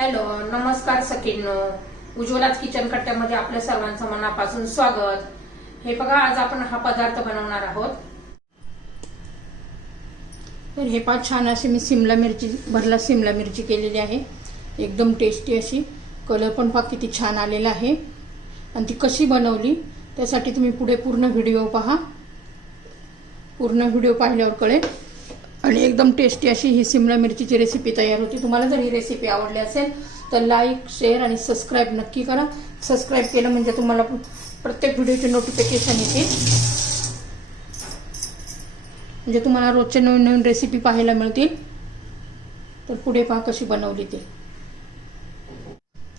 Hello, नमस्कार सखींनो. उज्ज्वलाच kitchen कट्ट्यामध्ये आपल्या सर्वांचं मनापासून स्वागत. हे बघा, आज आपण हा पदार्थ बनवणार आहोत. तर हे पहा, छान अशी मी सिमला मिरची, भरला सिमला मिरची केलेली आहे. एकदम टेस्टी अशी. कलर पण पहा किती छान आलेला आहे. आणि ती कशी बनवली त्यासाठी तुम्ही पुढे पूर्ण व्हिडिओ पहा. पूर्ण व्हिडिओ पाहिल्यावर कळेल. आणि एकदम टेस्टी अशी ही सिमला मिरचीची रेसिपी तयार होती. तुम्हाला जर ही रेसिपी आवडली असेल तर लाईक, शेअर आणि सबस्क्राईब नक्की करा. सबस्क्राईब केलं म्हणजे तुम्हाला प्रत्येक व्हिडिओचे नोटिफिकेशन येते, म्हणजे तुम्हाला रोजचे नवीन नवीन रेसिपी पाहायला मिळतील. तर पुढे पहा कशी बनवली ते.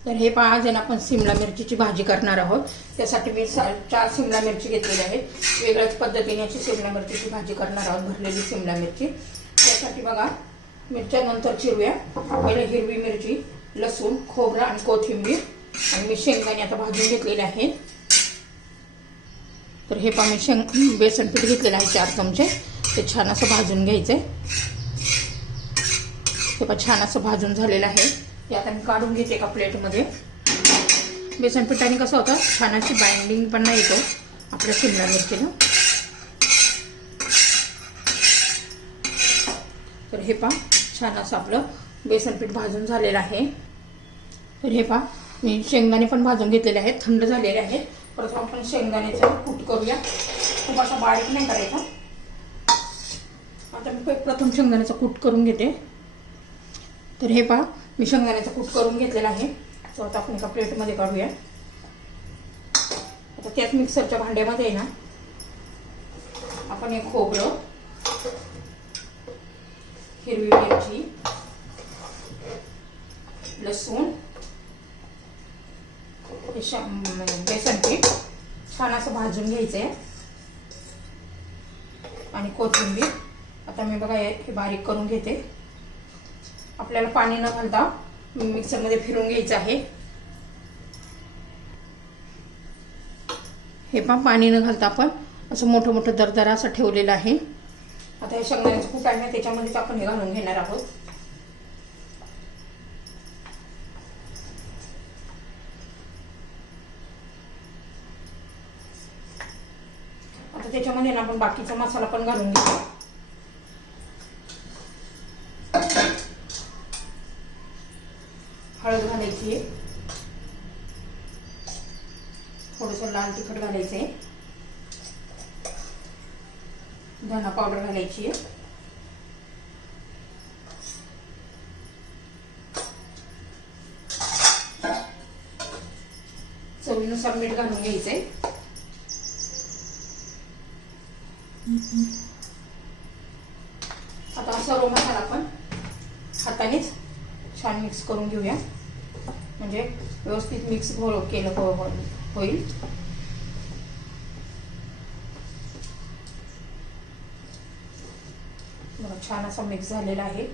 तर हे पहा, आज आपण सिमला मिरचीची भाजी करणार आहोत. त्यासाठी मी 4 सिमला मिरची घेतलेली आहेत. वेगळ्याच पद्धतीने अशी सिमला मिरचीची भाजी करणार आहोत, भरलेली सिमला मिरची. त्यासाठी बघा, मिरच्या नंतर चिरूया. पहिले हिरवी मिरची, लसूण, खोबरं आणि कोथिंबीर आणि मी शेंगदाणे आता भाजून घेतलेले आहेत. तर हे पहा, मी बेसन पीठ घेतलेलं आहे 4 चमचे. ते छान असं भाजून घ्यायचंय. हे पहा, छान असं भाजून झालेलं आहे. हे आता मी काढून घेते एका प्लेटमध्ये. बेसन पिठाने कसं होतं, छान अशी बाइंडिंग पण नाही येतो आपल्या शिमला मिरचीला. तर हे पहा, छान असं आपलं बेसन पीठ भाजून झालेलं आहे. तर हे पहा, मी शेंगदाणे पण भाजून घेतलेले आहेत, थंड झालेले आहेत. परत आपण शेंगदाण्याचा कूट करूया. खूप असा बारीक नाही करायचा. आता मी प्रथम शेंगदाण्याचा कूट करून घेते. तर हे पहा, मी शेंगदाण्याचा कूट करून घेतलेला आहे. तो आता आपण एका प्लेटमध्ये काढूया. आता त्याच मिक्सरच्या भांड्यामध्ये आहे ना, आपण एक खोबरं, हिरवी मिरची, लसूण, बेसन पीठ छान असं भाजून घ्यायचंय आणि कोथिंबीर आता मी बघा हे बारीक करून घेते. आपल्याला पाणी न घालता मिक्सरमध्ये फिरून घ्यायचं आहे. हे पण पाणी न घालता आपण असं मोठं मोठं दरदरा असं ठेवलेलं आहे. आता हे शेंगदाण्याचं कूट आहे ना, त्याच्यामध्येच आपण हे घालून घेणार आहोत. आता त्याच्यामध्ये ना आपण बाकीचा मसाला पण घालून घेऊ. हळद घालायची आहे, थोडंसं लाल तिखट घालायचं आहे, धना पावडर घालायची आहे, चवीनुसार मीठ घालून घ्यायचंय. आता हा सर्व मसाला आपण हातानेच छान मिक्स करून घेऊया, म्हणजे व्यवस्थित मिक्स केलं होईल. छान असा मिक्स झालेला आहे.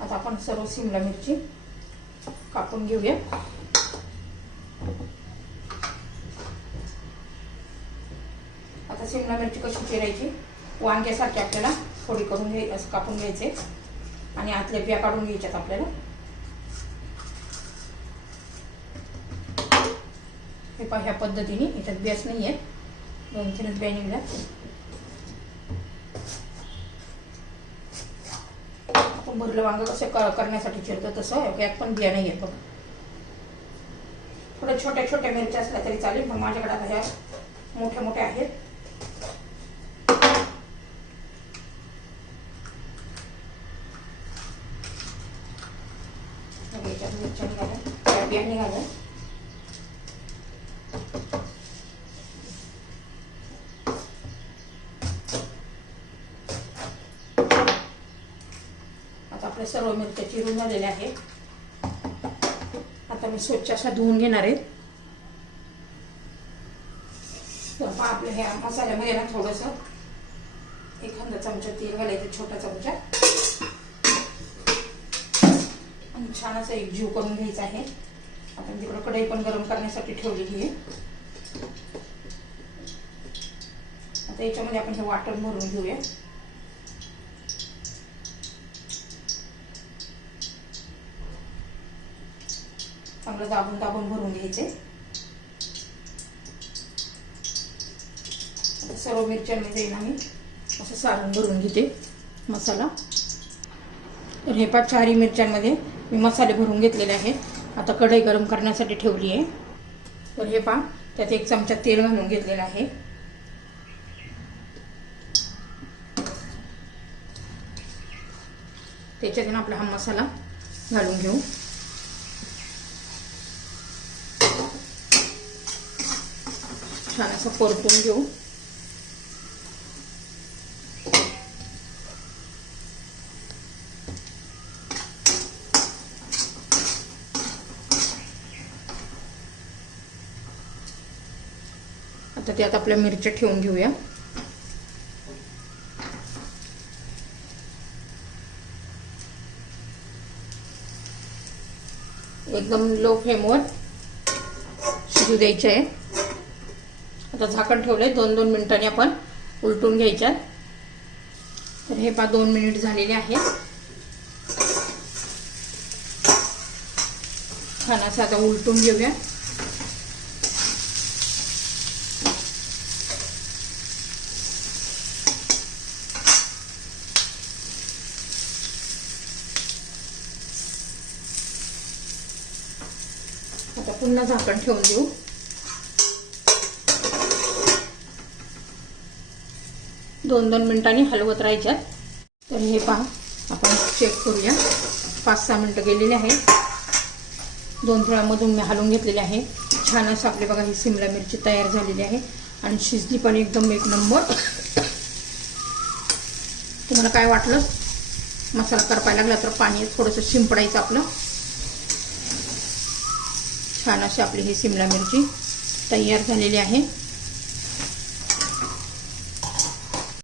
आता आपण सर्व सिमला मिरची कापून घेऊया. आता सिमला मिरची कशी चिरायची, वांग्यासारखी आपल्याला थोडी करून असं कापून घ्यायचे आणि आतल्या बिया काढून घ्यायच्यात आपल्याला. हे पहा, ह्या पद्धतीने. याच्यात बियाच नाही आहेत, 2-3 बिया निघल्या. आपण भरलं वांग कसं करण्यासाठी चिरतो तसं यात पण बिया नाही आहेत बघा. थोड्या छोट्या छोट्या मिरच्या असल्या तरी चालेल, पण माझ्याकडे आता ह्या मोठ्या मोठ्या आहेत. मिरच्या निघाल्या, बिया निघाल्या. आता आपल्या सर्व मिरच्या चिरून झालेल्या आहेत. आता मी स्वच्छ अशा धुवून घेणार आहे. तर आपल्या ह्या मसाल्यामध्ये ना थोडंसं एखादा चमचा तेल घालायचं, छोटा चमचा, आणि छान असं एक जीव करून घ्यायचा आहे. आपण तिकडे कढई पण गरम करण्यासाठी ठेवलेली आहे. आता याच्यामध्ये आपण हे वाटण भरून घेऊया. चांगलं दाबून दाबून भरून घ्यायचे. सर्व मिरच्यांमध्ये ना मी असं सारण भरून घेते मसाला. तर हे 4 मिरच्यांमध्ये मी मसाले भरून घेतलेले आहेत. आता कढई गरम करण्यासाठी ठेवली आहे. तर हे त्यात 1 चमचा तेल घालून घेतलेलं आहे. त्याच्यातून आपला हा मसाला घालून घेऊ. छान असं परतून घेऊ. आता त्यात आपल्या मिरच्या ठेवून घेऊया. एकदम लो फ्लेमवर शिजू द्यायचे आहे. आता झाकण ठेवलंय. 2-2 मिनिटांनी आपण उलटून घ्यायच्यात. तर हे 2 मिनिट झालेले आहेत. छान असं आता उलटून घेऊया. आता पुन्हा झाकण ठेवून देऊ. दोन मिनिटांनी हलवत राहायच्यात. तर हे आपण चेक करूया. 5-6 मिनिटं गेलेले आहेत. 2 वेळामधून मी हलवून घेतलेले आहे. छान असं आपले बघा ही शिमला मिरची तयार झालेली आहे आणि शिजली पण एकदम 1 नंबर. तुम्हाला काय वाटलं मसाला करपायला लागला तर पाणी थोडंसं शिंपडायचं आपलं. छान अशी आपली ही शिमला मिरची तयार झालेली आहे.